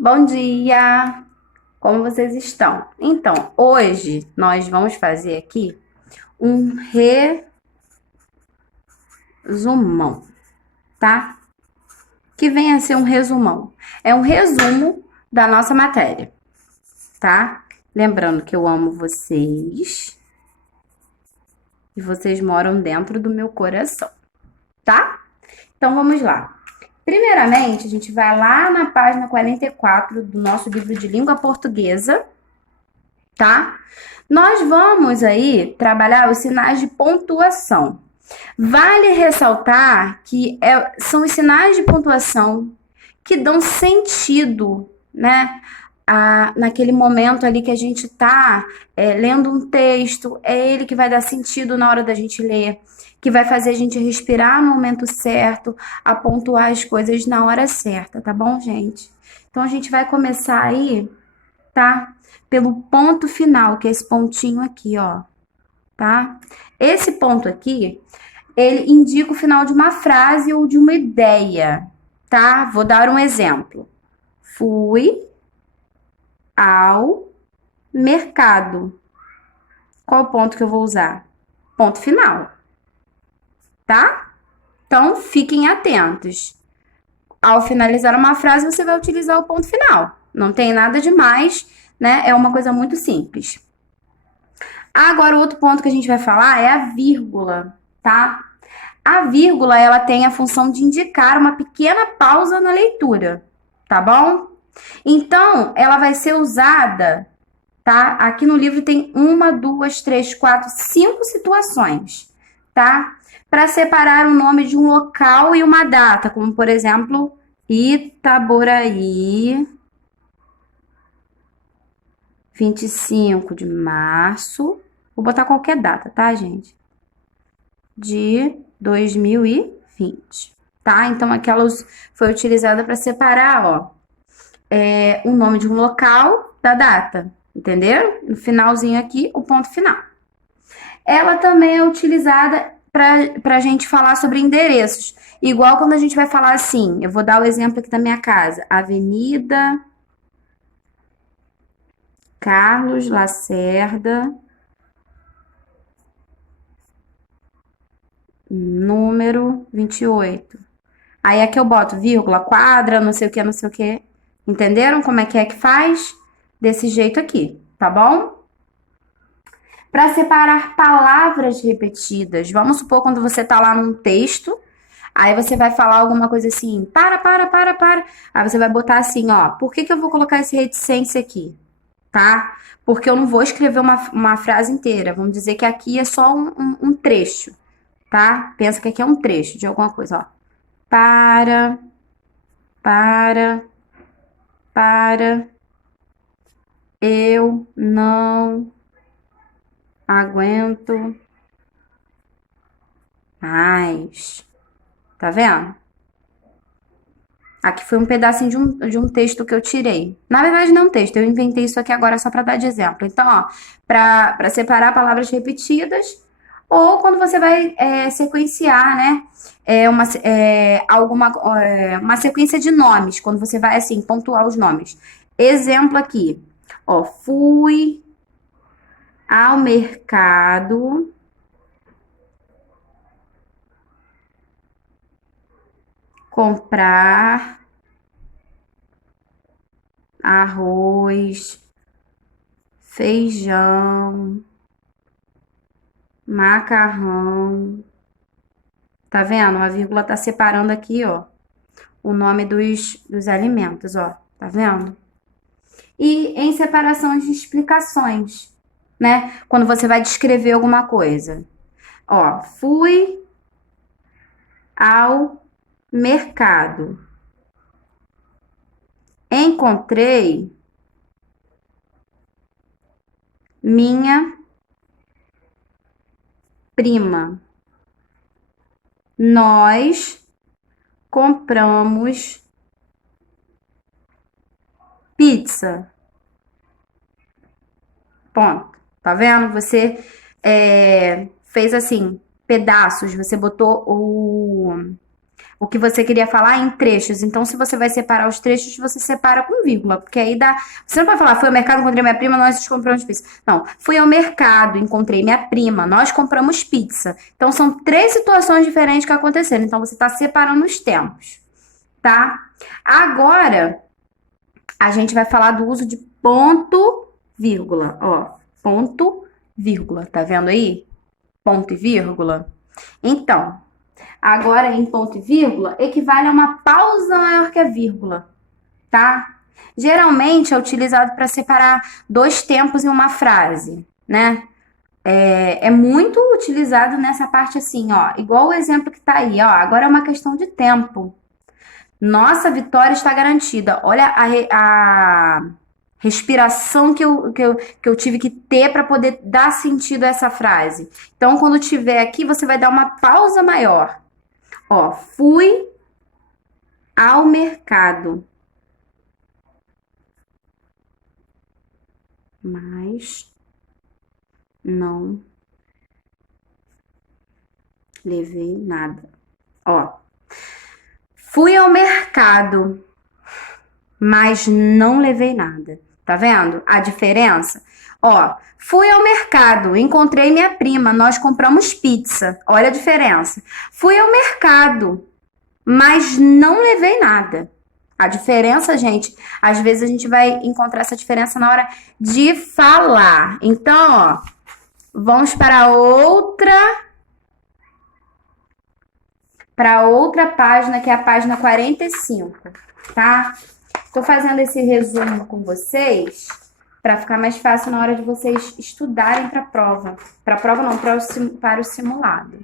Bom dia! Como vocês estão? Então, hoje nós vamos fazer aqui um resumão, tá? Que vem a ser um resumão. É um resumo da nossa matéria, tá? Lembrando que eu amo vocês e vocês moram dentro do meu coração, tá? Então vamos lá. Primeiramente, a gente vai lá na página 44 do nosso livro de língua portuguesa, tá? Nós vamos aí trabalhar os sinais de pontuação. Vale ressaltar que são os sinais de pontuação que dão sentido, né? Naquele momento ali que a gente está lendo um texto, é ele que vai dar sentido na hora da gente ler, que vai fazer a gente respirar no momento certo, a pontuar as coisas na hora certa, tá bom, gente? Então a gente vai começar aí, tá? Pelo ponto final, que é esse pontinho aqui, ó, tá? Esse ponto aqui, ele indica o final de uma frase ou de uma ideia, tá? Vou dar um exemplo. Fui ao mercado. Qual o ponto que eu vou usar? Ponto final, tá? Então, fiquem atentos. Ao finalizar uma frase, você vai utilizar o ponto final. Não tem nada demais, né? É uma coisa muito simples. Agora, o outro ponto que a gente vai falar é a vírgula, tá? A vírgula, ela tem a função de indicar uma pequena pausa na leitura, tá bom? Então, ela vai ser usada, tá? Aqui no livro tem uma, duas, três, quatro, cinco situações, tá? Para separar o nome de um local e uma data, como por exemplo, Itaboraí, 25 de março. Vou botar qualquer data, tá, gente? De 2020, tá? Então, aquelas foi utilizada para separar, ó, o nome de um local da data, entenderam? No finalzinho aqui, o ponto final. Ela também é utilizada para a gente falar sobre endereços. Igual quando a gente vai falar assim, eu vou dar o exemplo aqui da minha casa: Avenida Carlos Lacerda, número 28. Aí aqui eu boto vírgula, quadra, não sei o que, não sei o que. Entenderam como é que faz? Desse jeito aqui, tá bom? Para separar palavras repetidas, vamos supor quando você tá lá num texto, aí você vai falar alguma coisa assim, para. Aí você vai botar assim, ó, por que eu vou colocar esse reticência aqui? Tá? Porque eu não vou escrever uma frase inteira. Vamos dizer que aqui é só um trecho, tá? Pensa que aqui é um trecho de alguma coisa, ó. Para, para, para, eu não aguento mais. Tá vendo? Aqui foi um pedacinho de um texto que eu tirei. Na verdade, não é um texto, eu inventei isso aqui agora só para dar de exemplo. Então, ó, para separar palavras repetidas, ou quando você vai sequenciar, né? Uma sequência de nomes, quando você vai assim, pontuar os nomes. Exemplo aqui, ó, fui ao mercado comprar arroz, feijão, macarrão. Tá vendo? A vírgula tá separando aqui, ó, o nome dos alimentos, ó. Tá vendo? E em separação de explicações, né? Quando você vai descrever alguma coisa. Ó, fui ao mercado. Encontrei minha prima. Nós compramos pizza. Ponto. Tá vendo? Você fez assim, pedaços. Você botou O que você queria falar em trechos. Então, se você vai separar os trechos, você separa com vírgula. Porque aí dá. Você não pode falar, fui ao mercado, encontrei minha prima, nós compramos pizza. Não, fui ao mercado, encontrei minha prima, nós compramos pizza. Então, são três situações diferentes que aconteceram. Então, você está separando os tempos, tá? Agora, a gente vai falar do uso de ponto, vírgula. Ó, ponto, vírgula. Tá vendo aí? Ponto e vírgula. Então. Agora, em ponto e vírgula, equivale a uma pausa maior que a vírgula, tá? Geralmente é utilizado para separar dois tempos em uma frase, né? É muito utilizado nessa parte assim, ó. Igual o exemplo que tá aí, ó. Agora é uma questão de tempo. Nossa vitória está garantida. Olha a respiração que eu tive que ter para poder dar sentido a essa frase. Então, quando tiver aqui, você vai dar uma pausa maior. Ó, fui ao mercado, mas não levei nada. Ó, fui ao mercado, mas não levei nada. Tá vendo a diferença? Ó, fui ao mercado, encontrei minha prima, nós compramos pizza. Olha a diferença. Fui ao mercado, mas não levei nada. A diferença, gente, às vezes a gente vai encontrar essa diferença na hora de falar. Então, ó, vamos para outra página, que é a página 45, tá? Tô fazendo esse resumo com vocês para ficar mais fácil na hora de vocês estudarem para a prova. Para a prova não, para o simulado.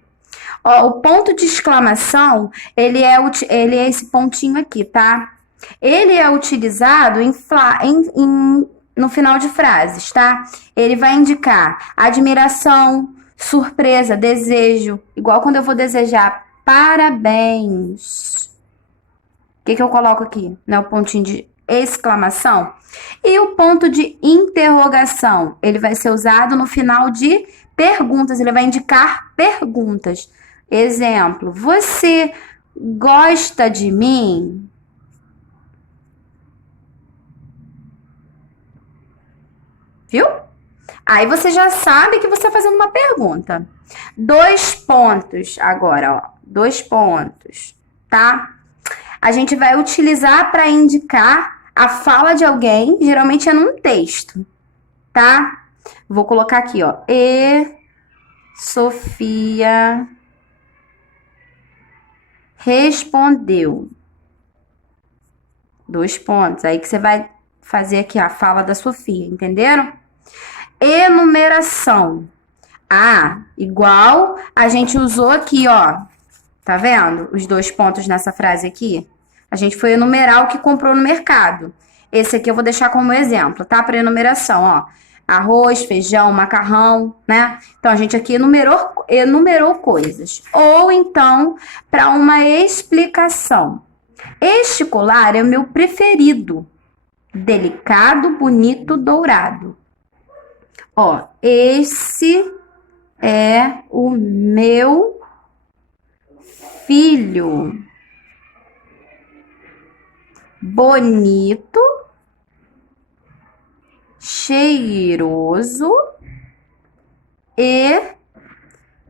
Ó, o ponto de exclamação, ele é esse pontinho aqui, tá? Ele é utilizado no final de frases, tá? Ele vai indicar admiração, surpresa, desejo. Igual quando eu vou desejar parabéns. O que eu coloco aqui? Né? O pontinho de exclamação. E o ponto de interrogação, ele vai ser usado no final de perguntas. Ele vai indicar perguntas. Exemplo, você gosta de mim? Viu? Aí você já sabe que você está fazendo uma pergunta. 2 pontos agora, ó. 2 pontos, tá? A gente vai utilizar para indicar a fala de alguém, geralmente é num texto, tá? Vou colocar aqui, ó. E Sofia respondeu. 2 pontos. Aí que você vai fazer aqui a fala da Sofia, entenderam? Enumeração. Ah, igual a gente usou aqui, ó. Tá vendo? Os 2 pontos nessa frase aqui. A gente foi enumerar o que comprou no mercado. Esse aqui eu vou deixar como exemplo, tá? Para enumeração, ó. Arroz, feijão, macarrão, né? Então, a gente aqui enumerou coisas. Ou então, para uma explicação. Este colar é o meu preferido. Delicado, bonito, dourado. Ó, esse é o meu filho. Bonito, cheiroso e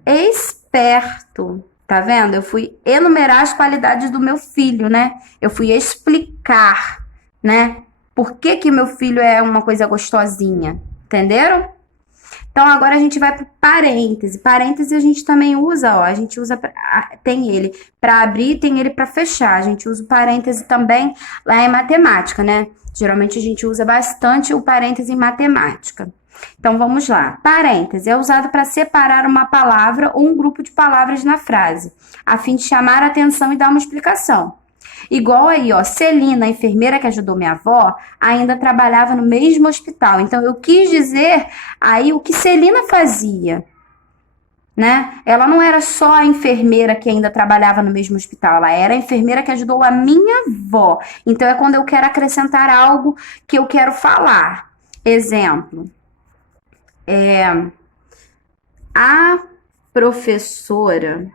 esperto. Tá vendo? Eu fui enumerar as qualidades do meu filho, né? Eu fui explicar, né? Por que que meu filho é uma coisa gostosinha. Entenderam? Então, agora a gente vai para parêntese. Parêntese a gente também usa, ó. A gente usa, tem ele para abrir, tem ele para fechar. A gente usa o parêntese também lá em matemática, né? Geralmente a gente usa bastante o parêntese em matemática. Então, vamos lá. Parêntese é usado para separar uma palavra ou um grupo de palavras na frase, a fim de chamar a atenção e dar uma explicação. Igual aí, ó, Celina, a enfermeira que ajudou minha avó, ainda trabalhava no mesmo hospital. Então, eu quis dizer aí o que Celina fazia, né? Ela não era só a enfermeira que ainda trabalhava no mesmo hospital, ela era a enfermeira que ajudou a minha avó. Então, é quando eu quero acrescentar algo que eu quero falar. Exemplo, a professora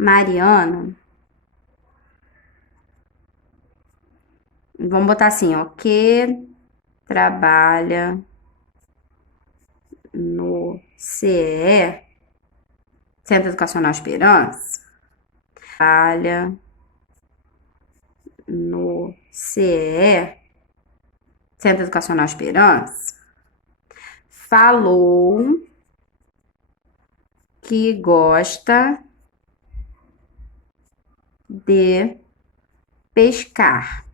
Mariano, vamos botar assim, ó, que trabalha no CEE, Centro Educacional Esperança, trabalha no CEE, Centro Educacional Esperança, falou que gosta de pescar.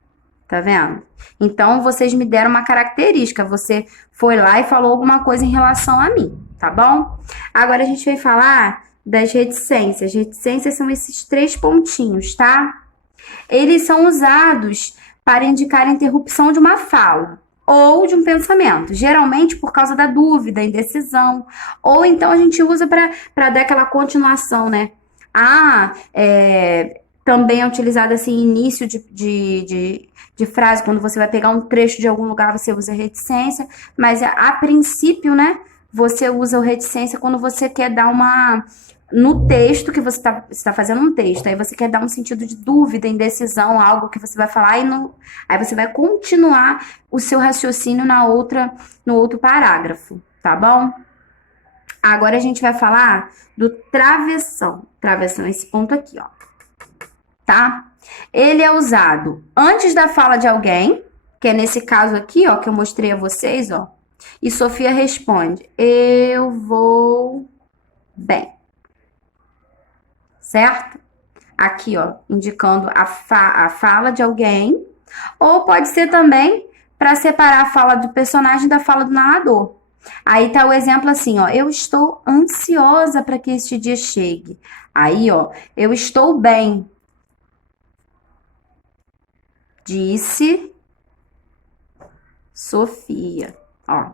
Tá vendo? Então, vocês me deram uma característica. Você foi lá e falou alguma coisa em relação a mim, tá bom? Agora a gente vai falar das reticências. Reticências são esses 3 pontinhos, tá? Eles são usados para indicar a interrupção de uma fala ou de um pensamento, geralmente por causa da dúvida, indecisão, ou então a gente usa para dar aquela continuação, né? Também é utilizado assim, início de frase, quando você vai pegar um trecho de algum lugar, você usa reticência, mas a princípio, né, você usa o reticência quando você quer dar uma... No texto que você está fazendo um texto, aí você quer dar um sentido de dúvida, indecisão, algo que você vai falar, aí você vai continuar o seu raciocínio no outro parágrafo, tá bom? Agora a gente vai falar do travessão. Travessão é esse ponto aqui, ó. Tá? Ele é usado antes da fala de alguém, que é nesse caso aqui, ó, que eu mostrei a vocês, ó. E Sofia responde: eu vou bem. Certo? Aqui, ó, indicando a fala de alguém. Ou pode ser também para separar a fala do personagem da fala do narrador. Aí tá o exemplo assim, ó. Eu estou ansiosa para que este dia chegue. Aí, ó, eu estou bem. Disse Sofia, ó.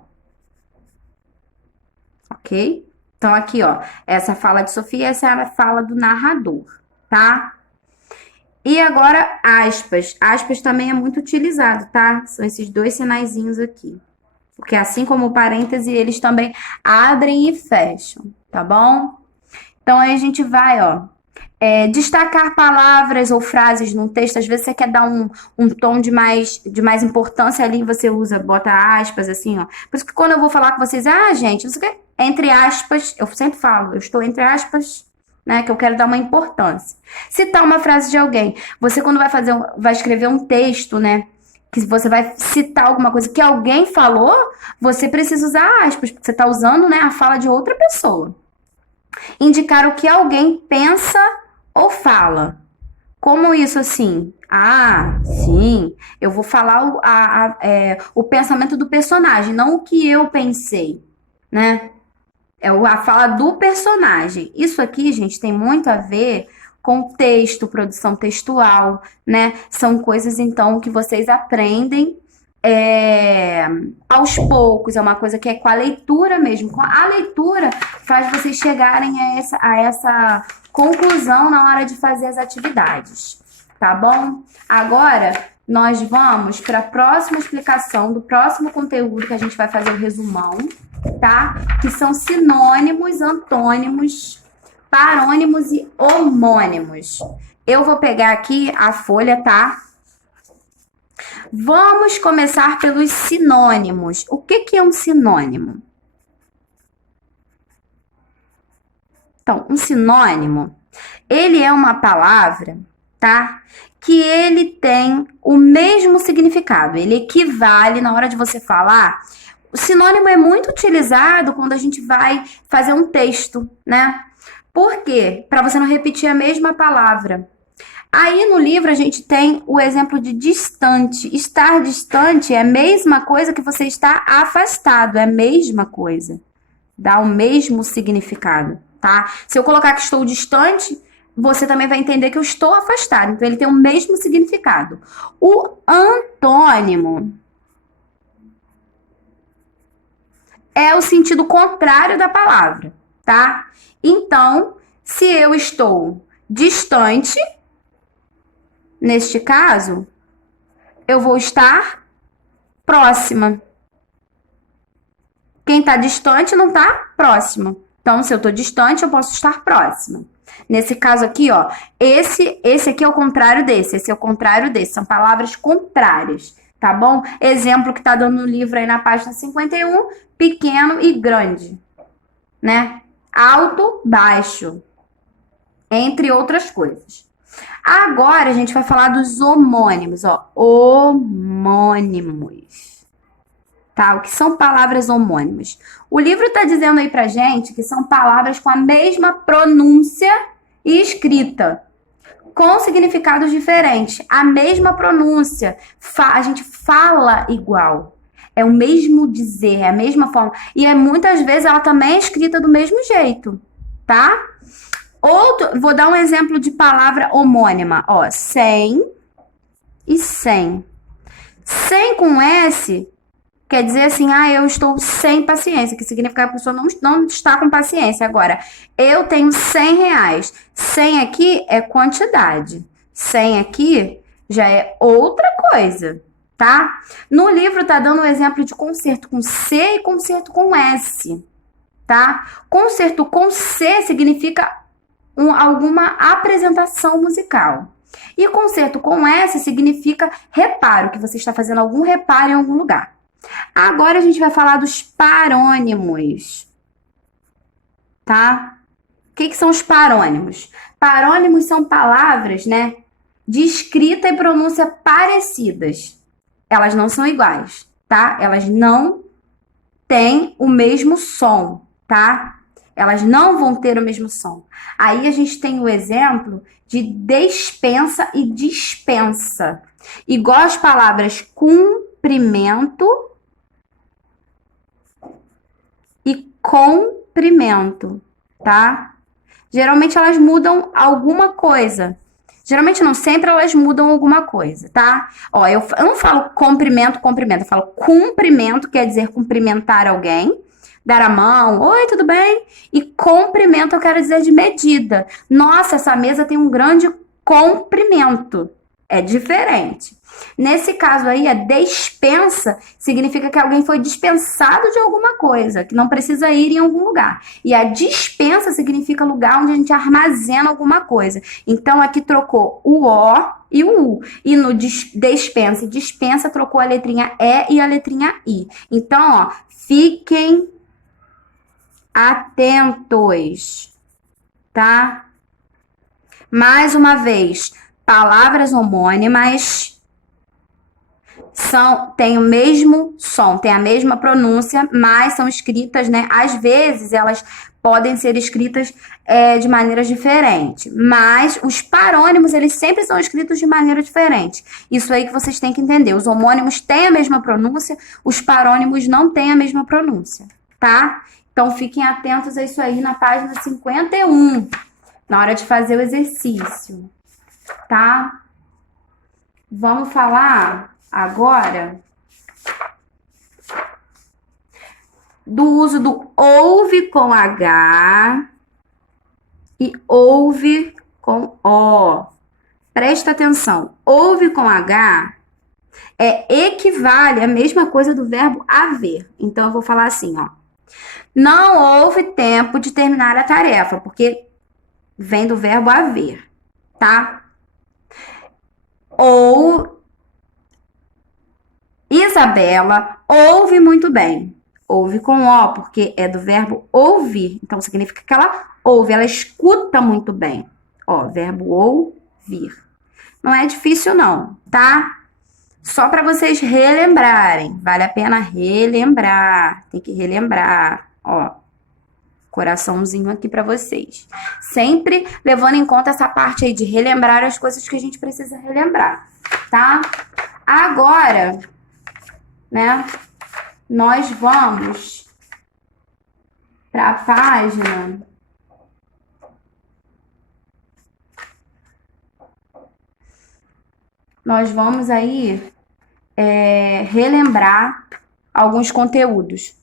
Ok? Então, aqui, ó, essa fala de Sofia, essa é a fala do narrador, tá? E agora, aspas. Aspas também é muito utilizado, tá? São esses 2 sinaizinhos aqui. Porque assim como o parêntese, eles também abrem e fecham, tá bom? Então, aí a gente vai, ó. Destacar palavras ou frases num texto, às vezes você quer dar um tom de mais importância ali, você bota aspas, assim, ó. Por isso que quando eu vou falar com vocês, gente, você quer, entre aspas, eu sempre falo, eu estou entre aspas, né, que eu quero dar uma importância. Citar uma frase de alguém. Você quando vai escrever um texto, né, que você vai citar alguma coisa que alguém falou, você precisa usar aspas, porque você está usando, né, a fala de outra pessoa. Indicar o que alguém pensa ou fala. Como isso assim? Sim, eu vou falar o pensamento do personagem, não o que eu pensei, né? É a fala do personagem. Isso aqui, gente, tem muito a ver com texto, produção textual, né? São coisas, então, que vocês aprendem aos poucos, é uma coisa que é com a leitura mesmo. A leitura faz vocês chegarem a essa conclusão na hora de fazer as atividades, tá bom? Agora, nós vamos para a próxima explicação do próximo conteúdo que a gente vai fazer o resumão, tá? Que são sinônimos, antônimos, parônimos e homônimos. Eu vou pegar aqui a folha, tá? Vamos começar pelos sinônimos. O que é um sinônimo? Então, um sinônimo, ele é uma palavra, tá? Que ele tem o mesmo significado, ele equivale na hora de você falar. O sinônimo é muito utilizado quando a gente vai fazer um texto, né? Por quê? Para você não repetir a mesma palavra. Aí no livro a gente tem o exemplo de distante. Estar distante é a mesma coisa que você estar afastado, é a mesma coisa. Dá o mesmo significado, tá? Se eu colocar que estou distante, você também vai entender que eu estou afastado. Então ele tem o mesmo significado. O antônimo é o sentido contrário da palavra, tá? Então, se eu estou distante, neste caso, eu vou estar próxima. Quem está distante não está próximo. Então, se eu estou distante, eu posso estar próxima. Nesse caso aqui, ó, esse aqui é o contrário desse, esse é o contrário desse, são palavras contrárias, tá bom? Exemplo que tá dando no livro aí na página 51, pequeno e grande, né? Alto, baixo, entre outras coisas. Agora a gente vai falar dos homônimos, ó, homônimos, tá? O que são palavras homônimas? O livro tá dizendo aí pra gente que são palavras com a mesma pronúncia e escrita, com significados diferentes. A mesma pronúncia, a gente fala igual. É o mesmo dizer, é a mesma forma. E muitas vezes ela também é escrita do mesmo jeito, tá? Vou dar um exemplo de palavra homônima, ó, sem e sem. Sem com S quer dizer assim, eu estou sem paciência, que significa que a pessoa não está com paciência. Agora, eu tenho R$ 100. 100 aqui é quantidade. 100 aqui já é outra coisa, tá? No livro tá dando um exemplo de concerto com C e concerto com S, tá? Concerto com C significa alguma apresentação musical. E concerto com S significa reparo, que você está fazendo algum reparo em algum lugar. Agora a gente vai falar dos parônimos, tá? O que são os parônimos? Parônimos são palavras, né, de escrita e pronúncia parecidas. Elas não são iguais, tá? Elas não têm o mesmo som, tá? Elas não vão ter o mesmo som. Aí a gente tem o exemplo de despensa e dispensa. Igual as palavras cumprimento e comprimento, tá? Geralmente elas mudam alguma coisa. Geralmente não, sempre elas mudam alguma coisa, tá? Ó, eu não falo comprimento, eu falo cumprimento, quer dizer cumprimentar alguém, dar a mão, oi, tudo bem? E comprimento eu quero dizer de medida. Nossa, essa mesa tem um grande comprimento. É diferente. Nesse caso aí, a despensa significa que alguém foi dispensado de alguma coisa, que não precisa ir em algum lugar. E a dispensa significa lugar onde a gente armazena alguma coisa. Então, aqui trocou o O e o U. E no despensa e dispensa trocou a letrinha E e a letrinha I. Então, ó, fiquem atentos, tá? Mais uma vez, palavras homônimas têm o mesmo som, têm a mesma pronúncia, mas são escritas, né? Às vezes elas podem ser escritas de maneiras diferentes, mas os parônimos, eles sempre são escritos de maneira diferente. Isso aí que vocês têm que entender. Os homônimos têm a mesma pronúncia, os parônimos não têm a mesma pronúncia, tá? Então fiquem atentos a isso aí na página 51, na hora de fazer o exercício, tá? Vamos falar agora do uso do ouve com H e ouve com O. Presta atenção. Ouve com H equivale à mesma coisa do verbo haver. Então, eu vou falar assim, ó. Não houve tempo de terminar a tarefa, porque vem do verbo haver, tá? Ou Isabela ouve muito bem. Ouve com O, porque é do verbo ouvir. Então, significa que ela ouve, ela escuta muito bem. Ó, verbo ouvir. Não é difícil não, tá? Só para vocês relembrarem. Vale a pena relembrar. Tem que relembrar. Ó, coraçãozinho aqui para vocês. Sempre levando em conta essa parte aí de relembrar as coisas que a gente precisa relembrar, tá? Agora, né, nós vamos para a página nós vamos aí relembrar alguns conteúdos,